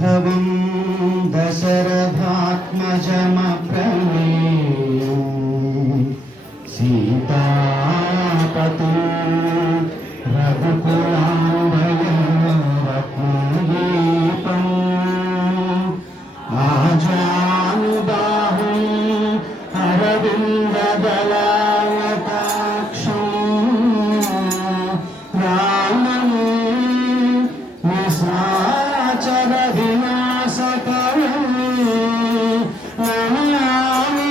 भवं दशरथात्मजमप्रमेयं सीतापतिं रघुकुलाम्बरत्नदीपम् आजानुबाहुं अरविन्ददलायताक्षं रामं निशाचर विनाशकरं नमामि।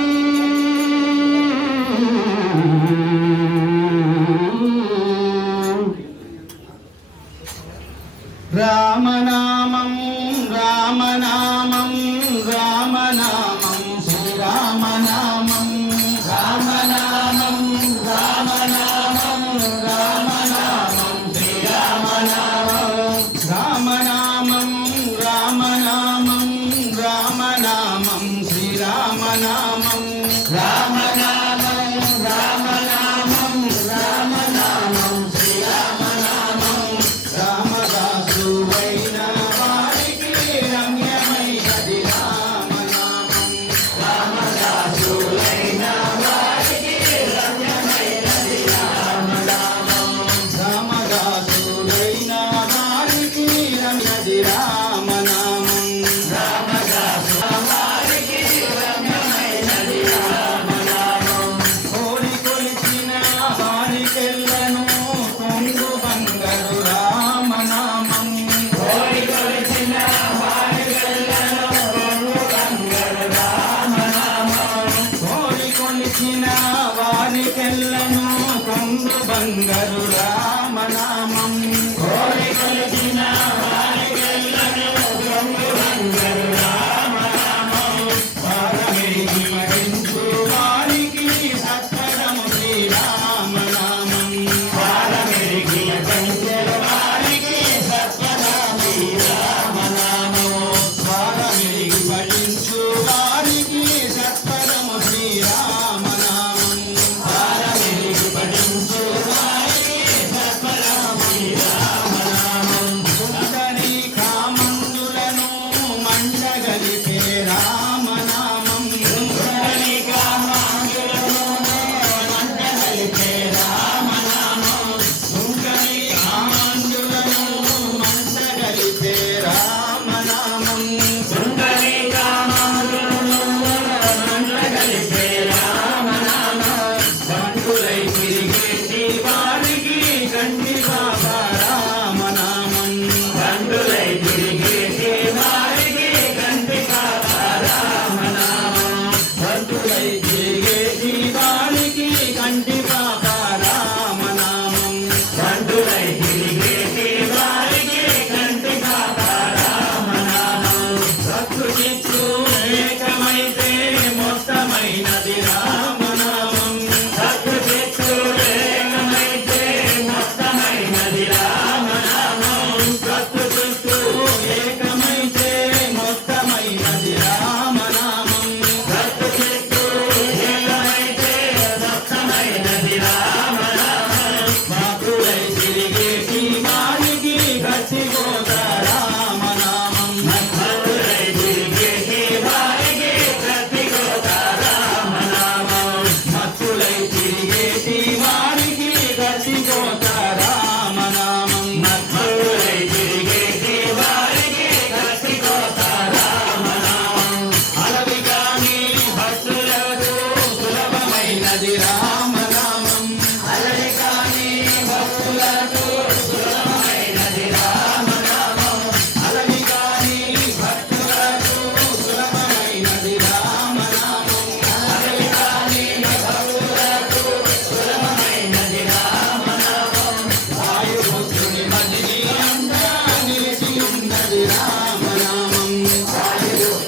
रामनामं रामनामं रामनामं श्रीरामनामं रामनामं रामनामं रामनामं श्रीरामनामं रामनामं रामनामं रामनामं श्रीरामनामं रामनामं रामनामं रामनामं श्रीरामनामं రామదాసువైన వారికి రమ్యమైనది రామనామం రామదాసువైన వారికి రమ్యమైనది రామనామం రామదాసువైన వారికి రమ్యది రామనామం రామదాసు వారికి రమ్యమైనది రామనామం కోరి కొలిచిన వారికెళ్ళను కొంగు బంగారు రామనామం కోరి కొలిచిన వారికెళ్ళను కొంగు బంగారు రామనామం కోరి కొలిచిన వారికెళ్ళను కొంగు బంగారు రామనామం కోరి కొలిచిన వారికెళ్ళను కొంగు బంగారు రామనామం వారమేగి మరించు వారికి సత్వరము శ్రీరామనామం వారమేగి మరించు వారికి సత్వరము శ్రీరామనామం వారమేగి మరించు వారికి సత్వరము శ్రీరామనామం వారమేగి మరించు వారికి సత్వరము శ్రీరామనామం సుందరి కామందులను మండగలిపే రామనామం సుందరి కామందులను మండగలిపే రామనామం సుందరి కామందులను మండగలిపే రామనామం సుందరి కామందులను మండగలిపే రామనామం బంధులై తిరిగేటి వారికి కంటి బాబా రామనామం బంధులై తిరిగేటి వారికి కంటి బాబా రామనామం బంధులై తిరిగేటి వారికి కంటి బాబా రామనామం బంధులై తిరిగేటి వారికి కంటి బాబా రామనామం సత్తుచిత్తు ఏకమైతే మొత్తమైనది రామనామం సత్తుచిత్తు ఏకమైతే మొత్తమైనది రామనామం సత్తుచిత్తు ఏకమైతే మొత్తమైనది రామనామం సత్తుచిత్తు ఏకమైతే మొత్తమైనది రామనామం మాకులై తిరిగేటి వారికి గట్టిగోత రామనామం మాకులై తిరిగేటి వారికి గట్టిగోత రామనామం మత్తులై తిరిగేటి వారికి గట్టిగోత రామనామం మత్తులై తిరిగేటి వారికి గట్టిగోత రామనామం అలవి కాని భక్తులకు సులభమైనది రామనామం అలవి కాని భక్తులకు సులభమైనది రామనామం అలవి కాని భక్తులకు సులభమైనది రామనామం అలవి కాని భక్తులకు సులభమైనది రామనామం వాయుపుత్రుని మదిని అంతా నిలిచి ఉన్నది రామనామం వాయుపుత్రుని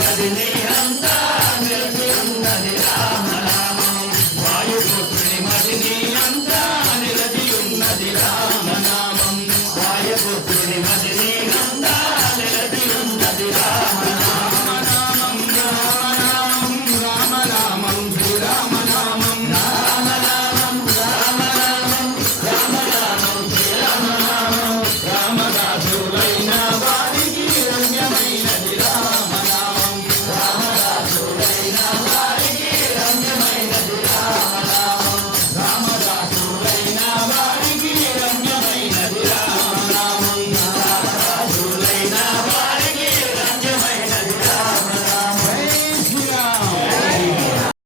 మదిని అంతా నిలిచి ఉన్నది రామనామం వాయుపుత్రుని మదిని అంతా నిలిచి ఉన్నది రామనామం వాయుపుత్రుని మదిని అంతా నిలిచి ఉన్నది రామనామం